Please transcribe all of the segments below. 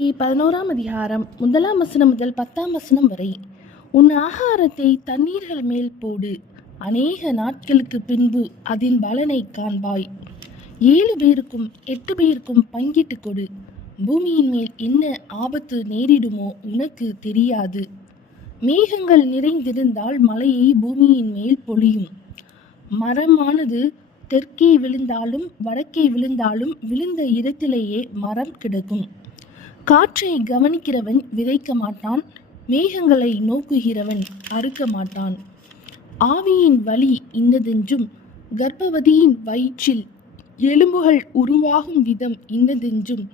11ஆம் அதிகாரம் 1ஆம் வசனம் முதல் 10ஆம் வசனம் வரை. உன் ஆகாரத்தை தண்ணீர்கள் மேல் போடு, அநேக நாட்களுக்கு பின்பு அதன் பலனை காண்பாய். 7 பேருக்கும் 8 பேருக்கும் பங்கிட்டு கொடு. பூமியின் மேல் என்ன ஆபத்து நேரிடுமோ உனக்கு தெரியாது. மேகங்கள் நிறைந்திருந்தால் மழையை பூமியின் மேல் பொழியும். மரமானது தெற்கே விழுந்தாலும் வடக்கே விழுந்தாலும் விழுந்த இடத்திலேயே மரம் கிடக்கும். காற்றை கவனிக்கிறவன் விதைக்க மாட்டான், மேகங்களை நோக்குகிறவன் அறுக்க மாட்டான். ஆவியின் வழி இன்னதென்றும் கர்ப்பவதியின் வயிற்றில் எலும்புகள் உருவாகும் விதம் இன்னதென்றும்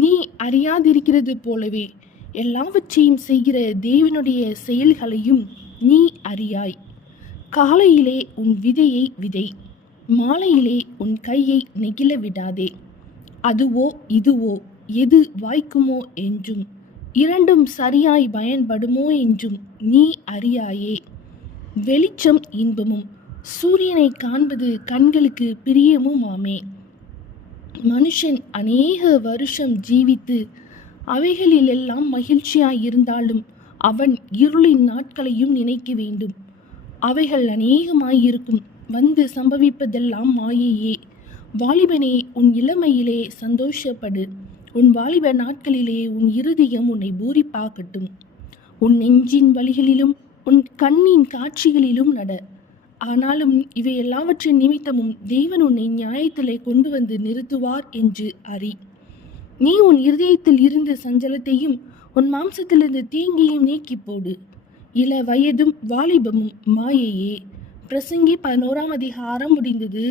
நீ அறியாதிருக்கிறது போலவே எல்லாவற்றையும் செய்கிற தேவனுடைய செயல்களையும் நீ அறியாய். காலையிலே உன் விதையை விதை, மாலையிலே உன் கையை நெகிழ விடாதே. அதுவோ இதுவோ எது வாய்க்குமோ என்றும் இரண்டும் சரியாய் பயன்படுமோ என்றும் நீ அறியாயே. வெளிச்சம் இன்பமும் சூரியனை காண்பது கண்களுக்கு பிரியமுமாமே. மனுஷன் அநேக வருஷம் ஜீவித்து அவைகளிலெல்லாம் மகிழ்ச்சியாயிருந்தாலும் அவன் இருளின் நாட்களையும் நினைக்க வேண்டும். அவைகள் அநேகமாயிருக்கும், வந்து சம்பவிப்பதெல்லாம் மாயையே. வாலிபனே, உன் இளமையிலே சந்தோஷப்படு, உன் வாலிப நாட்களிலே உன் இருதயம் உன்னை பூரிப்பாக்கட்டும். உன் நெஞ்சின் வழிகளிலும் உன் கண்ணின் காட்சிகளிலும் நட. ஆனாலும் இவை எல்லாவற்றின் நிமித்தமும் தேவன் உன்னை நியாயத்திலே கொண்டு வந்து நிறுத்துவார் என்று அறி. நீ உன் இருதயத்தில் இருந்து சஞ்சலத்தையும் உன் மாம்சத்திலிருந்து தீங்கையும் நீக்கி போடு. இள வயதும் வாலிபமும் மாயையே. பிரசங்கி 11ஆம் அதிகாரம் முடிந்தது.